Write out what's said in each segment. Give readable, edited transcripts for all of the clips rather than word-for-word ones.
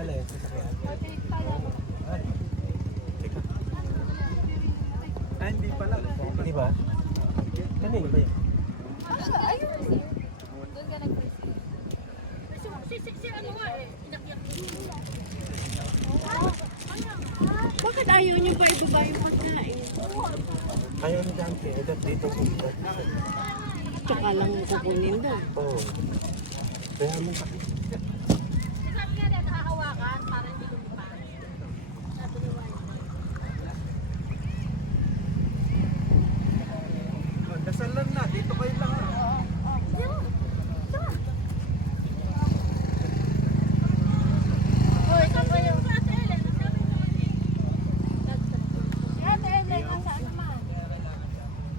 Alay, sasakyan. Hindi pala. Di ba? Kanina ba yan? Doon ka nag-receive. Si ano nga eh, inakyat. Bakit ayaw niyo pa ibaba yung pagkain? Ayaw ni Dante. Dito ko. Tsaka lang kukunin doon. Oo. Kaya mo pa. Sabi nga dito, hahawakan para hindi lumipas. Sabi ni Juan. Dasal lang na. Dito kayo lang. Hoy, saan ba yung Ate Ellen? Si Ate Ellen, nasaan naman?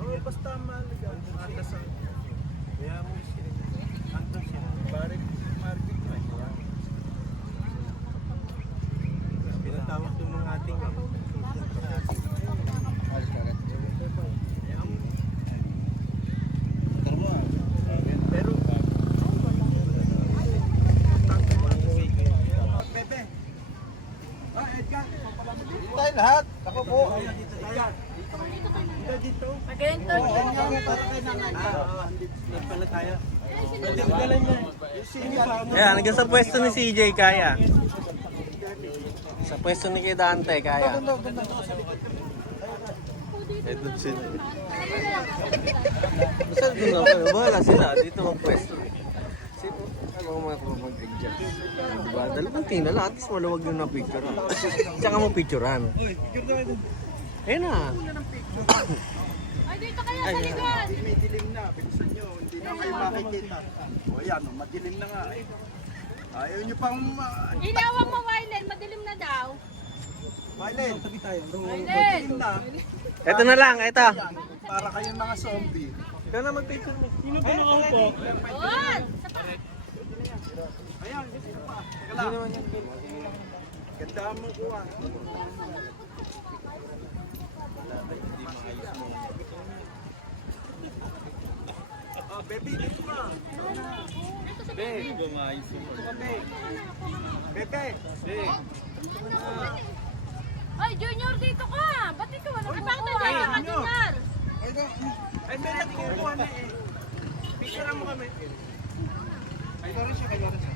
Oo, basta maligaw. Dasal. Kaya mo siya. Andun siya. Barik. Market na. Pinatawag doon ng ating pero Bebe. Edgar, tayo lahat. Ako po. Dito tayo. Dito. Pag-enter Para kayo naman. Pala tayo. Ayan, hanggang sa pwesto ni CJ kaya. Sa pwesto ni kay Dante kaya. Edot sila. Basta doon lang kayo. Bahala sila. Dito ang pwesto. Sino? Ano mga mag-adjust? Diba? Dalawang tingnan lang. At least maluwag yung na-picture. Tsaka mo picturean. Ayun na. Ay, dito kayo sa likod. May dilim na. Bilisan nyo. Hindi na kayo makikita. O yan, madilim na nga. Ayaw nyo pang... Ilawan mo, Wylen. Madilim na daw. Mailen, tabi tayo. Wylen. Madilim na. Ito na lang. Ito. Para kayong mga zombie. Kaya na mag-picture mo. Sino ka nakaupo? Doon. Sa pa. Ayan, gusto pa. Teka lang. Ganda mo kuha. Ah, baby, dito ka. Bebe. Dito ka, Bebe. Bebe. Ay, Junior, dito ka. Ba't ikaw? Ano ka? Bakit nandiyan ka, Junior? Ay, may natin kuha na eh. Picture mo kami. Ay, rin siya, kaya rin siya.